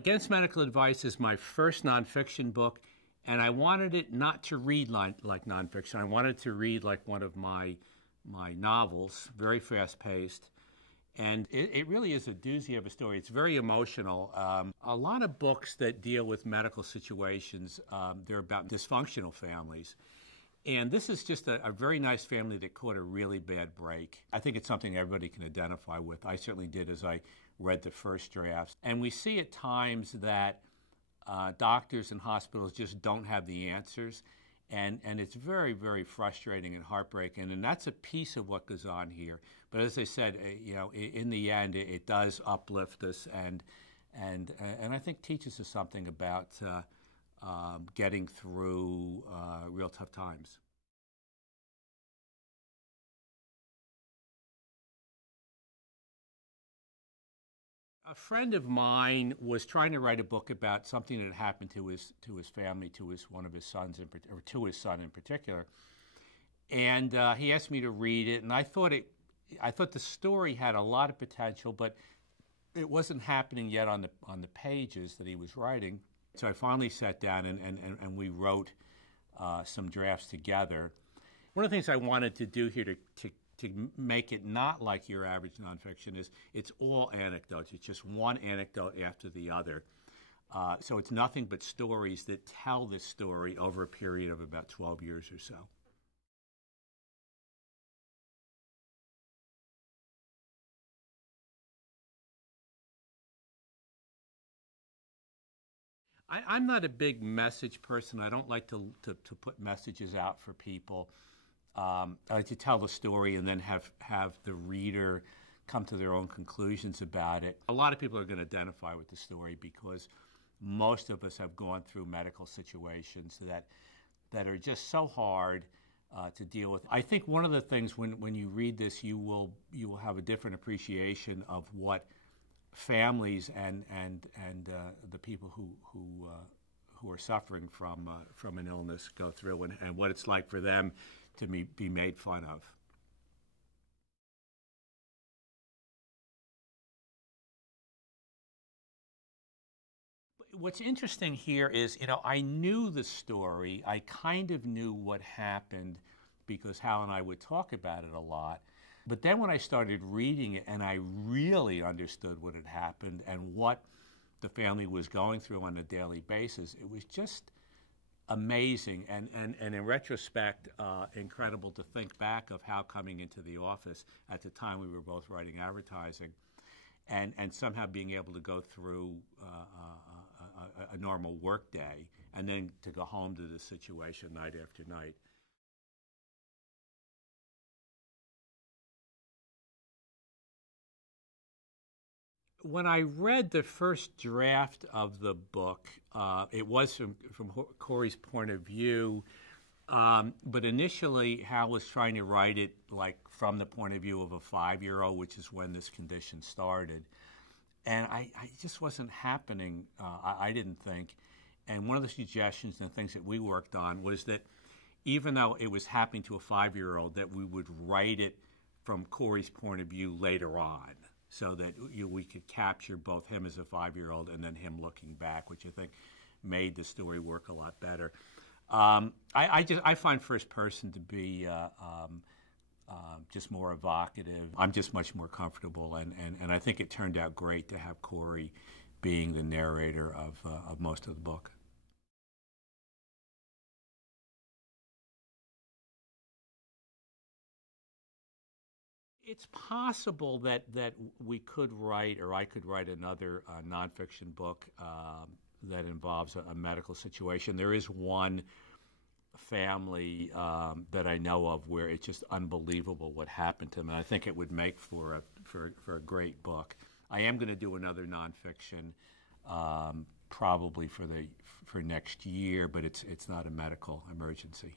Against Medical Advice is my first nonfiction book, and I wanted it not to read like nonfiction. I wanted to read like one of my novels, very fast-paced. And it really is a doozy of a story. It's very emotional. A lot of books that deal with medical situations, they're about dysfunctional families. And this is just a very nice family that caught a really bad break. I think it's something everybody can identify with. I certainly did as I read the first drafts. And we see at times that doctors and hospitals just don't have the answers. And it's very, very frustrating and heartbreaking, and that's a piece of what goes on here. But as I said, in the end, it does uplift us and I think teaches us something about getting through real tough times. A friend of mine was trying to write a book about something that had happened to his family, to one of his sons, or to his son in particular. And he asked me to read it, and I thought the story had a lot of potential, but it wasn't happening yet on the pages that he was writing. So I finally sat down and we wrote some drafts together. One of the things I wanted to do here to make it not like your average nonfiction is it's all anecdotes. It's just one anecdote after the other. So it's nothing but stories that tell this story over a period of about 12 years or so. I'm not a big message person. I don't like to put messages out for people. I like to tell the story and then have the reader come to their own conclusions about it. A lot of people are going to identify with the story because most of us have gone through medical situations that are just so hard to deal with. I think one of the things when you read this, you will have a different appreciation of what families and the people who are suffering from an illness go through, and what it's like for them to be made fun of. What's interesting here is, I knew the story. I kind of knew what happened because Hal and I would talk about it a lot. But then when I started reading it and I really understood what had happened and what the family was going through on a daily basis, it was just amazing and in retrospect, incredible to think back of how coming into the office at the time we were both writing advertising and somehow being able to go through a normal work day and then to go home to this situation night after night. When I read the first draft of the book, it was from Cory's point of view, but initially Hal was trying to write it like from the point of view of a 5-year-old, which is when this condition started. And I just wasn't happening, I didn't think. And one of the suggestions and things that we worked on was that even though it was happening to a 5-year-old, that we would write it from Cory's point of view later on, so that we could capture both him as a 5-year-old and then him looking back, which I think made the story work a lot better. I find first person to be just more evocative. I'm just much more comfortable, and I think it turned out great to have Cory being the narrator of most of the book. It's possible that we could write, or I could write another nonfiction book that involves a medical situation. There is one family that I know of where it's just unbelievable what happened to them, and I think it would make for a great book. I am going to do another nonfiction probably for next year, but it's not a medical emergency.